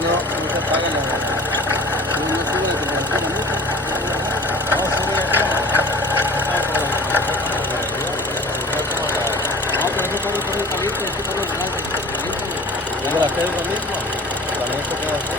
no, no se apaga la. No, no sube la temperatura mucho. No, sube la No, pero ese corre caliente, ese corre caliente. es de la tele lo mismo. También se queda así.